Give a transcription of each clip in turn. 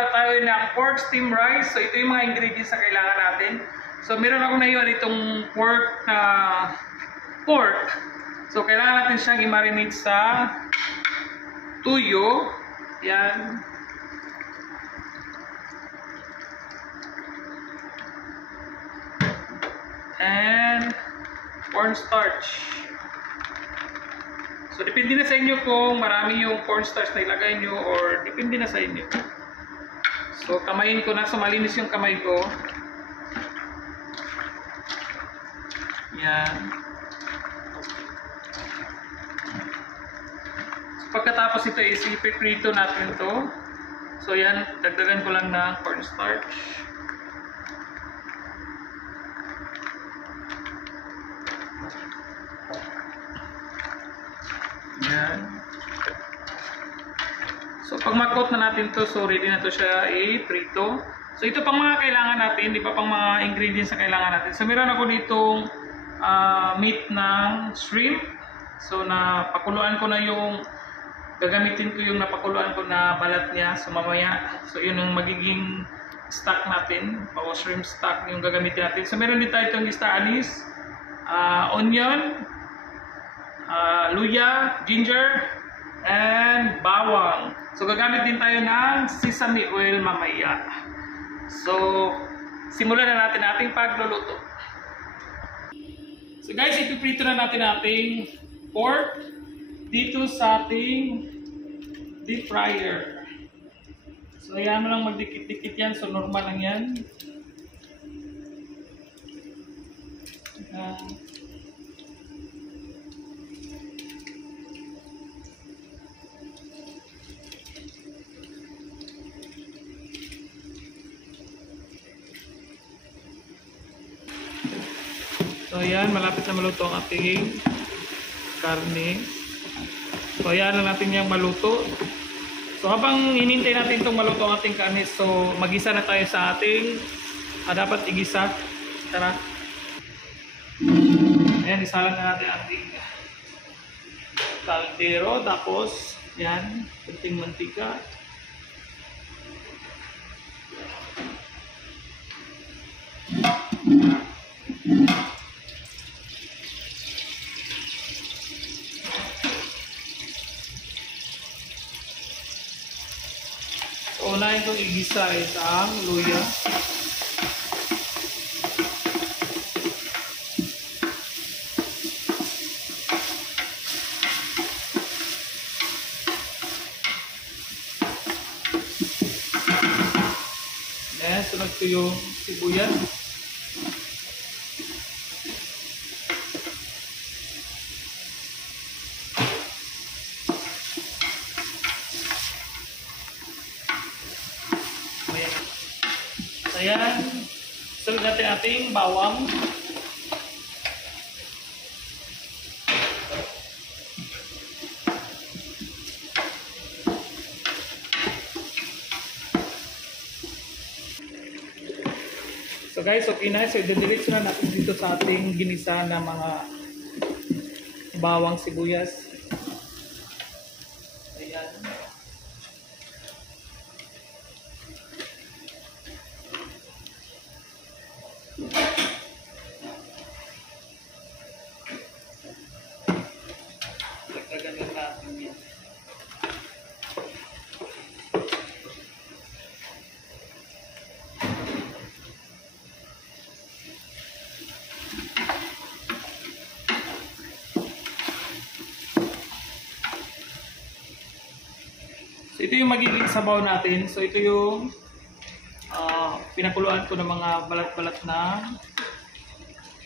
gagawa tayo ng pork steamed rice. So ito yung mga ingredients na kailangan natin. So meron ako naiwan itong pork. So kailangan natin siyang i-marinate sa tuyo. Yan. And cornstarch. So depende na sa inyo kung marami yung cornstarch na ilagay nyo or depende na sa inyo. So kamayin ko na, so malinis yung kamay ko. Yan. So pagkatapos ito is ipiprito natin to. So yan, dagdagan ko lang ng cornstarch. Yan. So pag mag-coat na natin to, so ready na to siya i-prito. So ito pang mga kailangan natin, di ba, pang mga ingredients na kailangan natin. So meron ako ditong meat ng shrimp. So napakuluan ko na yung, gagamitin ko yung napakuluan ko na balat niya. So mamaya, so yun ang magiging stock natin, o shrimp stock yung gagamitin natin. So meron din tayo itong star anise, onion, luya, ginger, and bawang. So gagamit din tayo ng sesame oil mamaya. So simulan na natin ating pagluluto. So guys, ipiprito na natin ating pork dito sa ating deep fryer. So ayan mo lang magdikit-dikit yan. So normal lang yan. So ayan, malapit na maluto ang ating karne. So ayan na natin yung maluto. So habang hinintay natin itong maluto ang ating karne, so magisa na tayo sa ating dapat igisa. Tara. Ayan, isalan na natin ating kaldero. Tapos, yan, kunting mantika. So, unahin kong igisa is ang luya. Then, sunod ko yung sibuyas. Ayan, sunod natin ating bawang. So guys, okay na. So didiretso na natin dito sa ating ginisa na mga bawang sibuyas. Ayan. Dagdagan natin yan. So ito yung magiging sabaw natin. So ito yung pinakuluan ko ng mga balat-balat na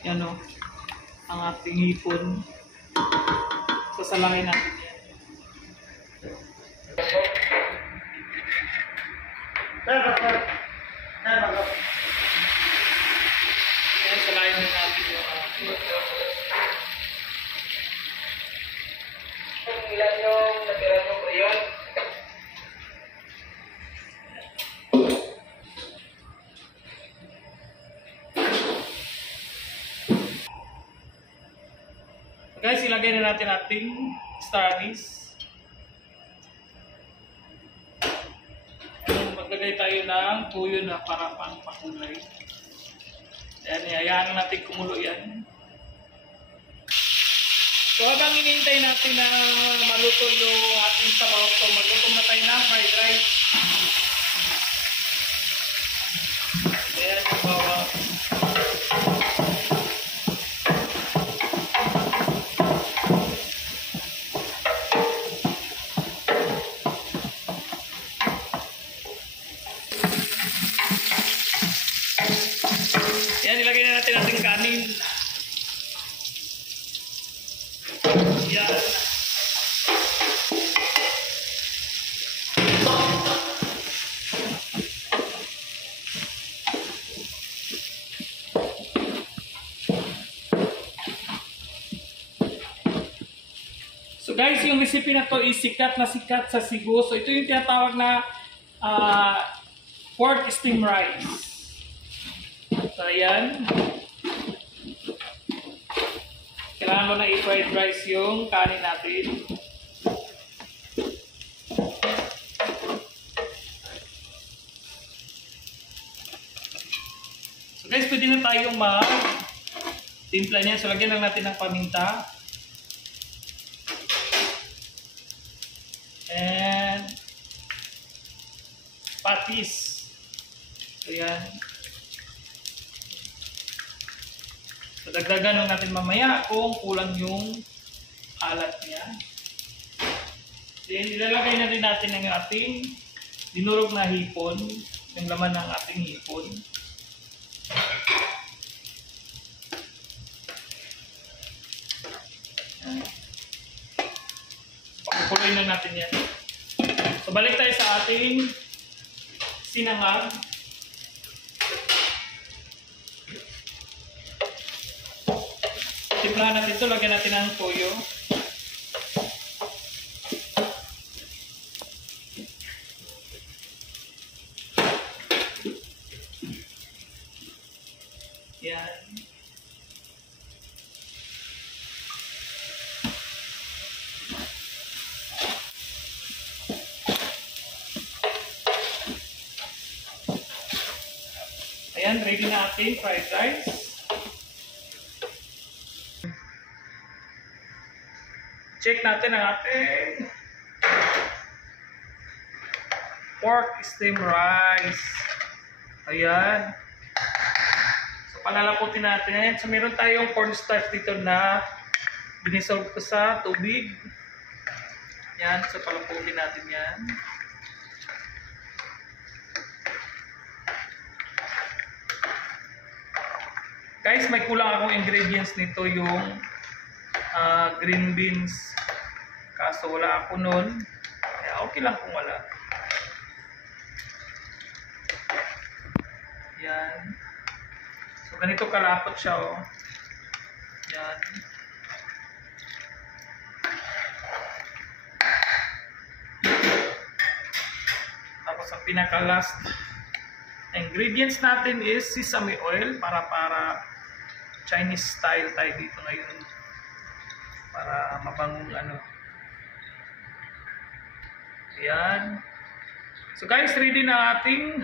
yan o, ang ating hipon. Sasalangin natin yan. Yan, salangin din natin yung ilan yung natira nyo po yun. Guys, ilagay na natin ating star anise. Maglagay maglagay tayo ng tuyo na para pang pakulay. Ayan, hayaan natin kumulo yan. So habang hinihintay natin na maluto yung ating sabaw, so magluto na tayo ng fried rice. Ayan, yung bawang. Ayan, ilagay na natin ating kanin. Ayan. So guys, yung recipe na to is sikat na sikat sa Cebu. So ito yung tinatawag na pork steam rice. So ayan. Kailangan mo na i-fried rice yung kanin natin. So guys, pwede na tayong mag-timpla niyan. So lagyan lang natin ng paminta. And patis. So yan. So dagdagan lang natin mamaya kung kulang yung alat niya. Then ilalagay na din natin ang ating dinurog na hipon, yung laman ng ating hipon. Pakukuloy na natin yan. So balik tayo sa ating sinangag. Timplahan natin ito, lagyan natin ng toyo. Yan. Ayan, ready na ating fried rice. Check natin ang ating pork steam rice. Ayan. So, palalaputin natin. So, meron tayong cornstarch dito na dinisolve ko sa tubig. Ayan. So, palaputin natin yan. Guys, may kulang akong ingredients nito, yung green beans. Kaso wala ako nun. Kaya okay lang kung wala. Yan. So ganito kalapot siya, oh. Yan. Tapos ang pinaka-last ingredients natin is sesame oil para Chinese style tayo dito ngayon. Para mabangong ano. Ayan. So guys, ready na ating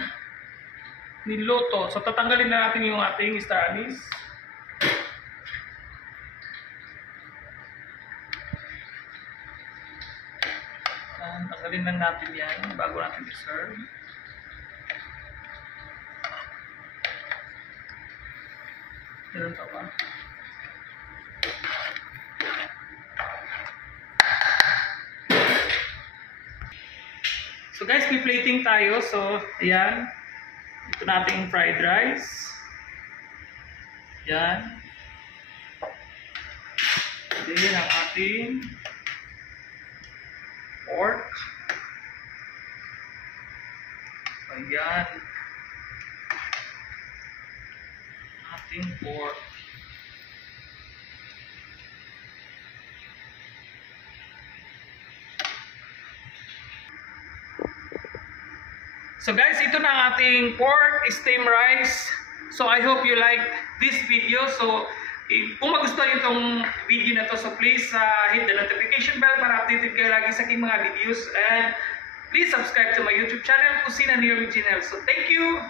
niluto. So tatanggalin na natin yung ating star anise. Tanggalin lang natin yan bago natin i-serve. Ganun pa ba? So guys, plating tayo. So, ayan. Ito nating fried rice. Ayan. Then, ang ating pork. Ayan. Ating pork. So guys, ito na ang ating pork steam rice. So I hope you like this video. So kung magustuhan niyo itong video na to, so please hit the notification bell para updated kayo lagi sa aking mga videos. And please subscribe to my YouTube channel, Kusina ni Original. So thank you!